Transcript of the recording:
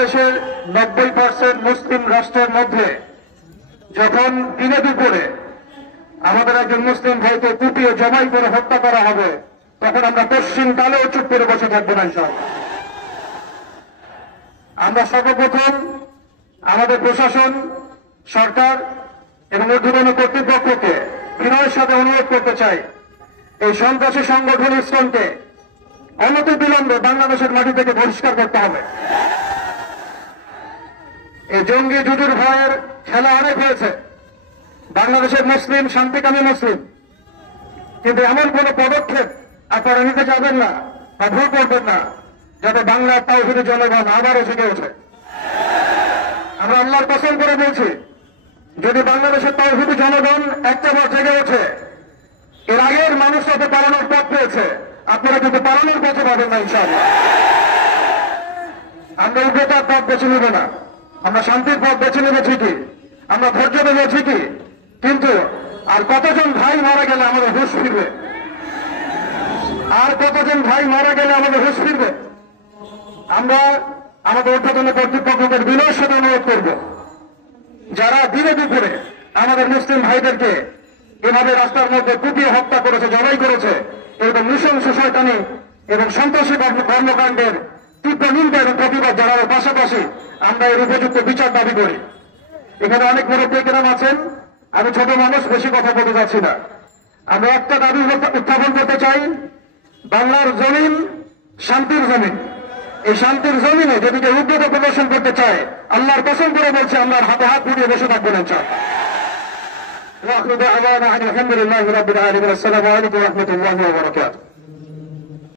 দেশের 90% মুসলিম রাষ্ট্রের মধ্যে যখন দিনে দুপুরে আমাদের একজন মুসলিম ভাইকে কুপিয়ে জমাই করে হত্যা করা হবে, তখন আমরা পশ্চিম কালেও চুপ করে বসে থাকবো না ইনশাআল্লাহ। আমরা সর্বপ্রথম আমাদের প্রশাসন, সরকার এবং ঊর্ধ্বতন কর্তৃপক্ষকে বিনয়ের সাথে অনুরোধ করতে চাই, এই সন্ত্রাসী সংগঠন ইসকনকে অনতিবিলম্বে বাংলাদেশের মাটি থেকে বহিষ্কার করতে হবে। এই জঙ্গি জুজুর ভয়ের খেলা অনেক হয়েছে। বাংলাদেশের মুসলিম শান্তিকামী মুসলিম, কিন্তু এমন কোন পদক্ষেপ আপনারা নিতে যাবেন না বা ভুল করবেন না যাতে বাংলার তাওহীদি জনগণ আবারও জেগে ওঠে। আমরা আল্লাহর কসম করে বলছি, যদি বাংলাদেশের তাওহীদি জনগণ একটাবার জেগে ওঠে, এর আগের মানুষ যাতে পালানোর পথ পেয়েছে, আপনারা কিন্তু পালানোর পথে পাবেন না ইনশাআল্লাহ। আমরা উগ্রতার পথ বেছে নেব না, আমরা শান্তির পথ বেছে নেব ঠিকই, আমরা ধৈর্য দেব ঠিকই, কিন্তু আর কতজন ভাই মারা গেলে আমাদের হুঁশ ফিরবে? আর কতজন ভাই মারা গেলে আমাদের হুঁশ ফিরবে? আমরা আমাদের ঊর্ধ্বতন কর্তৃপক্ষদের বিনয়ের সাথে অনুরোধ করব, যারা দিনে দুপুরে আমাদের মুসলিম ভাইদেরকে এভাবে রাস্তার মধ্যে কুপিয়ে হত্যা করেছে, জবাই করেছে, এরকম নৃশংস শয়তানি এবং সন্ত্রাসী কর্মকাণ্ডের তীব্র নিন্দা এবং প্রতিবাদ জানানোর পাশাপাশি আমরা এর উপযুক্ত বিচার দাবি করি। এখানে অনেক মুরব্বী কেরাম আছেন, আমি ছোট মানুষ, বেশি কথা বলতে যাচ্ছি না। আমরা একটা দাবি উত্থাপন করতে চাই, বাংলার জমিন শান্তির জমিন। এই শান্তির জমিনে যদি কেউ উগ্রতা প্রদর্শন করতে চায়, আল্লাহর কসম করে বলছে আল্লাহর হাতে হাত মিলিয়ে বসে থাকবেন ইনশাআল্লাহ। আলহামদুলিল্লাহ রাব্বিল আলামিন। আসসালামু আলাইকুম ওয়া রাহমাতুল্লাহি ওয়া বারাকাতুহু।